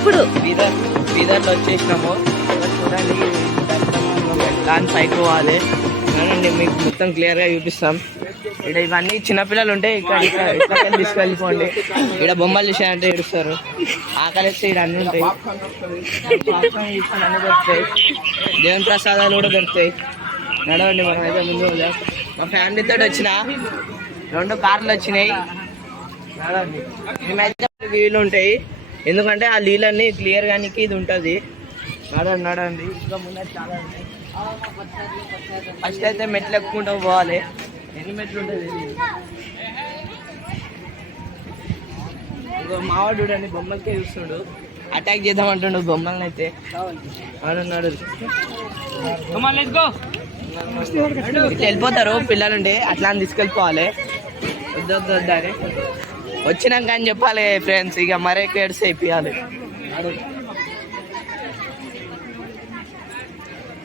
ఇప్పుడు బీదర్లో వచ్చేసినాము. చూడండి దాని సైడ్ పోవాలి. మీకు మొత్తం క్లియర్గా చూపిస్తాం. ఇక్కడ ఇవన్నీ చిన్నపిల్లలు ఉంటే ఇక్కడ తీసుకెళ్ళిపోండి. ఇక్కడ బొమ్మలు చూసాయంటే ఏడుస్తారు. ఆకలిస్తే ఇక్కడ అన్నీ ఉంటాయి, అన్నీ దొరుకుతాయి. దేవుని ప్రసాదాలు కూడా దొరుకుతాయి. నడవండి. మనం అయితే ముందు మా ఫ్యామిలీతో వచ్చిన 2 కార్లు వచ్చినాయి. నడవండి. మేమైతే వీళ్ళు ఉంటాయి, ఎందుకంటే ఆ నీళ్ళన్నీ క్లియర్ కానీ ఇది ఉంటుంది. నడండి. ఇంకా ముందు చాలా ఉంటాయి. ఫస్ట్ అయితే మెట్లు ఎక్కుంటూ పోవాలి. ఎన్ని మెట్లు ఉంటుంది ఇంకో మావాడు చూడండి, బొమ్మలకే చూస్తుండు. అటాక్ చేద్దాం అంటుండు బొమ్మల్ని అయితే. అన్నాడు ఇట్లా వెళ్ళిపోతారు పిల్లలుంటే, అట్లా అని తీసుకెళ్ళిపోవాలి. వద్దు అని వచ్చినాక అని చెప్పాలి ఫ్రెండ్స్. ఇక మరే కేడ్స్ అయిపోయాలి.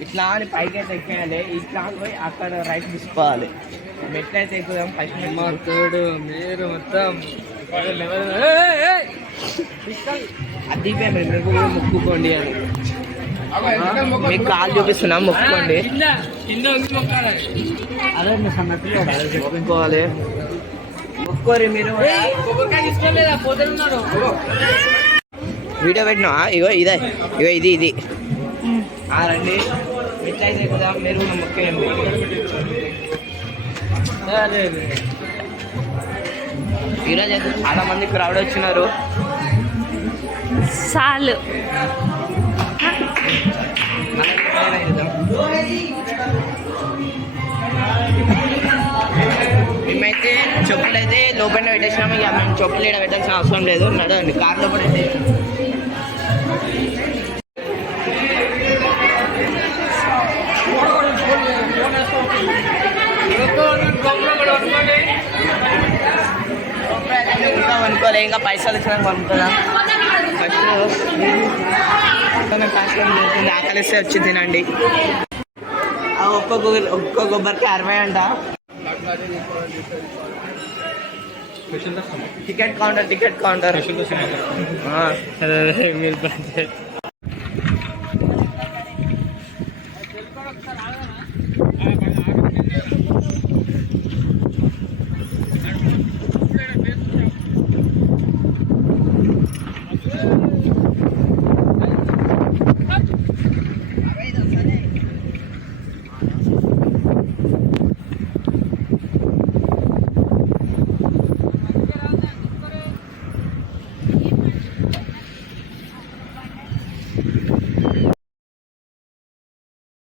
ఇట్లా అని పైకి అయితే ఎక్కేయాలి. ఇట్లా పోయి అక్కడ రైట్ తీసుకోవాలి. మెట్లు అయితే ఎక్కుదాం. ఫస్ట్ తోడు మీరు మొత్తం అది మీకు మొక్కుకోండి అని మీకు కాలు చూపిస్తున్నాం. మొక్కుకోండి. అదే మొక్కుకోవాలి. మొక్కోరి మీరు వీడియో పెట్టినా. ఇగో ఇది రండి. ఎట్లయితే కదా మీరు కూడా మొక్కేయండి. ఈరోజు అయితే చాలా మంది క్రౌడ్ వచ్చినారు. చాలు మేమైతే చెప్పులు అయితే లోపల పెట్టేసినాము. ఇక మేము చెప్పులు ఇక్కడ పెట్టాల్సిన అవసరం లేదు. నడవండి. కార్లో కూడా అయితే అనుకోలే. ఇంకా పైసలు వచ్చినా పంపుతుందా. ఫస్ట్ ఆకలిస్తే వచ్చి తినండి. ఒక్క కొబ్బరికి 60 అంట. Ticket counter.